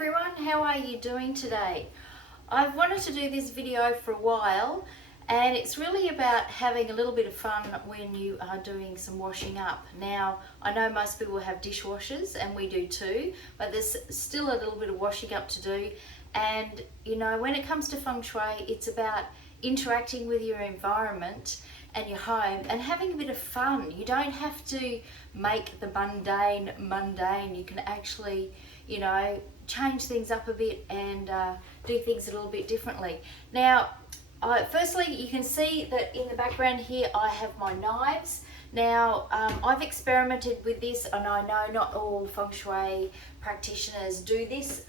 everyone, how are you doing today? I've wanted to do this video for a while, and it's really about having a little bit of fun when you are doing some washing up. Now, I know most people have dishwashers, and we do too, but there's still a little bit of washing up to do. And you know, when it comes to feng shui, it's about interacting with your environment and your home and having a bit of fun. You don't have to make the mundane. You can actually, you know, change things up a bit and do things a little bit differently. Now, firstly, you can see that in the background here I have my knives. Now, I've experimented with this, and I know not all feng shui practitioners do this,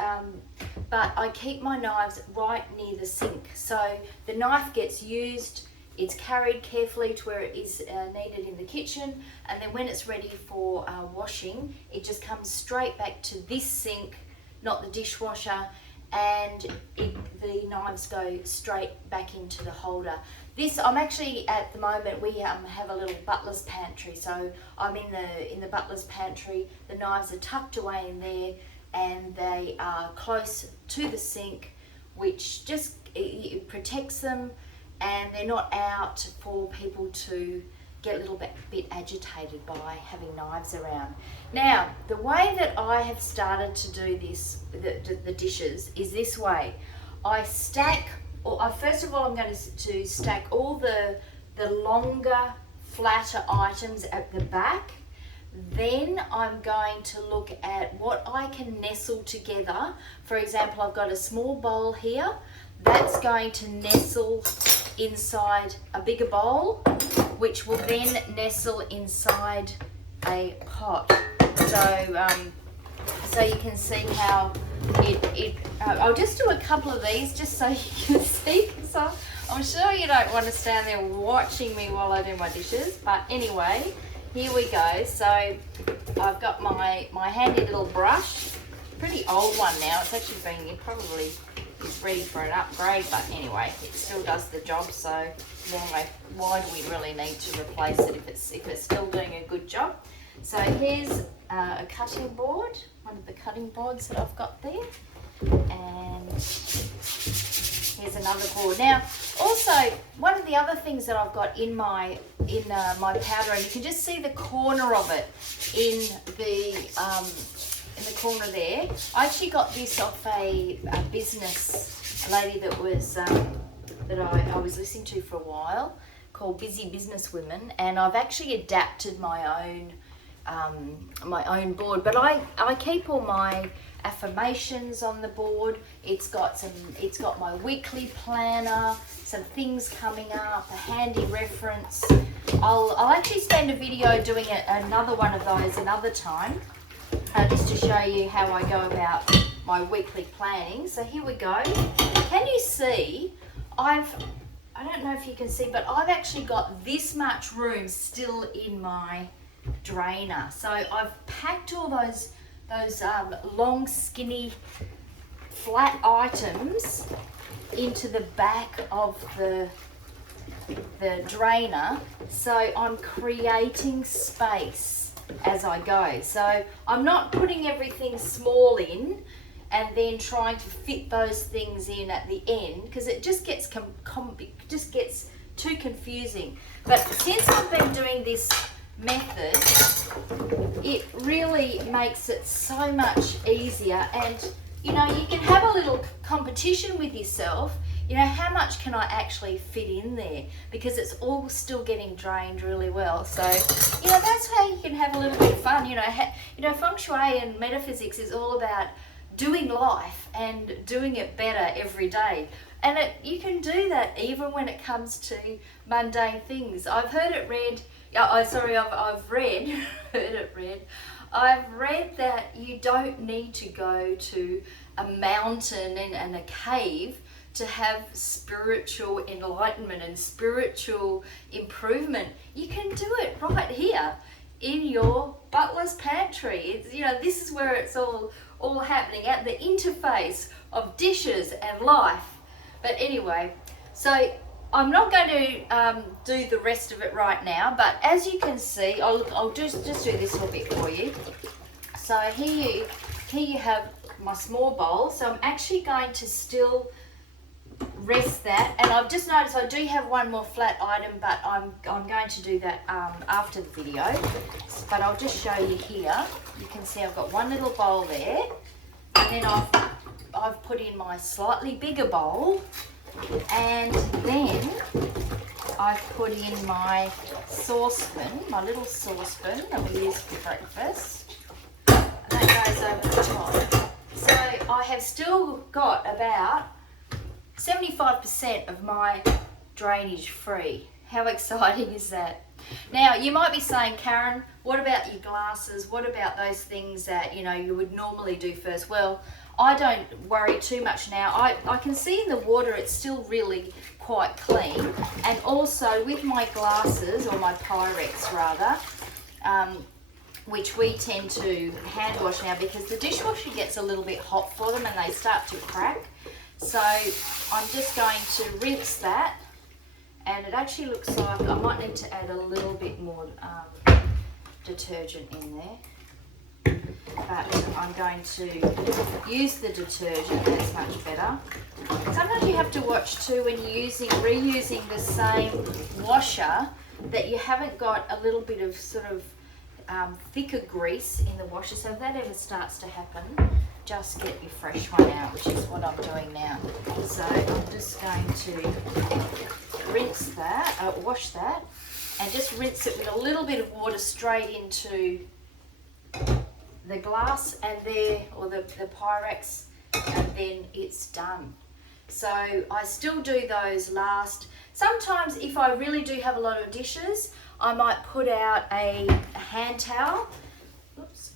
but I keep my knives right near the sink. So the knife gets used, it's carried carefully to where it is needed in the kitchen, and then when it's ready for washing, it just comes straight back to this sink, not the dishwasher, and the knives go straight back into the holder. This, I'm actually, at the moment, we have a little butler's pantry, so I'm in the butler's pantry. The knives are tucked away in there, and they are close to the sink, which just it protects them, and they're not out for people to get a little bit agitated by having knives around. Now, the way that I have started to do this, the dishes, is this way. I stack, first of all, I'm going to stack all the longer, flatter items at the back. Then I'm going to look at what I can nestle together. For example, I've got a small bowl here. That's going to nestle inside a bigger bowl, which will then nestle inside a pot. So you can see how I'll just do a couple of these just so you can see, because I'm sure you don't want to stand there watching me while I do my dishes. But anyway, here we go. So I've got my handy little brush, pretty old one now. It's actually been probably is ready for an upgrade, but anyway, it still does the job. So why do we really need to replace it if it's still doing a good job? So here's a cutting board, one of the cutting boards that I've got there, and here's another board. Now, also one of the other things that I've got in my powder, and you can just see the corner of it in the corner there. I actually got this off a lady that was that I was listening to for a while, called Busy Business Women, and I've actually adapted my own board. But I keep all my affirmations on the board. It's got my weekly planner, some things coming up, a handy reference. I'll actually spend a video doing another one of those another time, just to show you how I go about my weekly planning. So here we go. Can you see? I don't know if you can see, but I've actually got this much room still in my drainer. So I've packed all those long, skinny, flat items into the back of the drainer. So I'm creating space as I go. So I'm not putting everything small in and then trying to fit those things in at the end, because it just gets too confusing. But since I've been doing this method, it really makes it so much easier. And you know, you can have a little competition with yourself. You know, how much can I actually fit in there, because it's all still getting drained really well. So, you know, that's how you can have a little bit of fun. You know, feng shui and metaphysics is all about doing life and doing it better every day. And you can do that even when it comes to mundane things. I've read that you don't need to go to a mountain and a cave to have spiritual enlightenment and spiritual improvement. You can do it right here in your butler's pantry. It's, you know, this is where it's all happening, at the interface of dishes and life. But anyway, so I'm not going to do the rest of it right now, but as you can see, I'll just do this little bit for you. So here you have my small bowl. So I'm actually going to still rest that, and I've just noticed I do have one more flat item, but I'm going to do that after the video. But I'll just show you here. You can see I've got one little bowl there, and then I've put in my slightly bigger bowl, and then I've put in my saucepan, my little saucepan that we use for breakfast, and that goes over the top. So I have still got about 75% of my drainage free. How exciting is that? Now you might be saying, Karen, what about your glasses? What about those things that you would normally do first? Well, I don't worry too much now. I can see in the water it's still really quite clean, and also with my glasses, or my Pyrex rather, which we tend to hand wash now because the dishwasher gets a little bit hot for them and they start to crack. So I'm just going to rinse that, and it actually looks like I might need to add a little bit more detergent in there, but I'm going to use the detergent. That's much better. Sometimes you have to watch too when you're reusing the same washer, that you haven't got a little bit of sort of thicker grease in the washer. So if that ever starts to happen, just get your fresh one out, which is what I'm doing now. So I'm just going to rinse that, wash that, and just rinse it with a little bit of water straight into the glass and or the Pyrex, and then it's done. So I still do those last. Sometimes if I really do have a lot of dishes, I might put out a hand towel. Oops,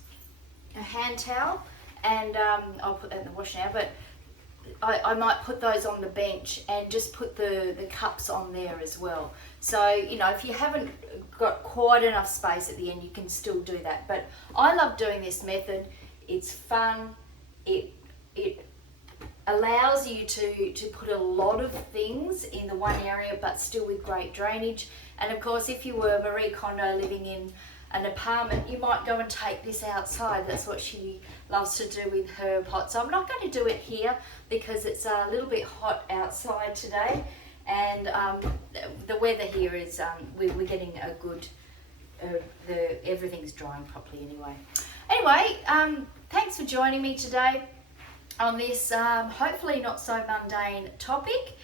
a hand towel. And I'll put that in the wash now, but I might put those on the bench and just put the cups on there as well. So, if you haven't got quite enough space at the end, you can still do that. But I love doing this method. It's fun. It allows you to put a lot of things in the one area, but still with great drainage. And of course, if you were Marie Kondo living in an apartment, you might go and take this outside. That's what she loves to do with her pot. So I'm not going to do it here because it's a little bit hot outside today, and the weather here is we're getting a good everything's drying properly anyway. Thanks for joining me today on this hopefully not so mundane topic.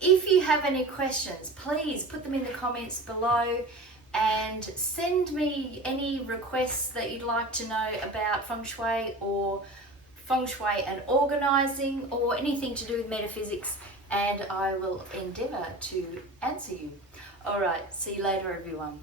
If you have any questions, please put them in the comments below, and send me any requests that you'd like to know about feng shui, or feng shui and organising, or anything to do with metaphysics, and I will endeavour to answer you. Alright, see you later everyone.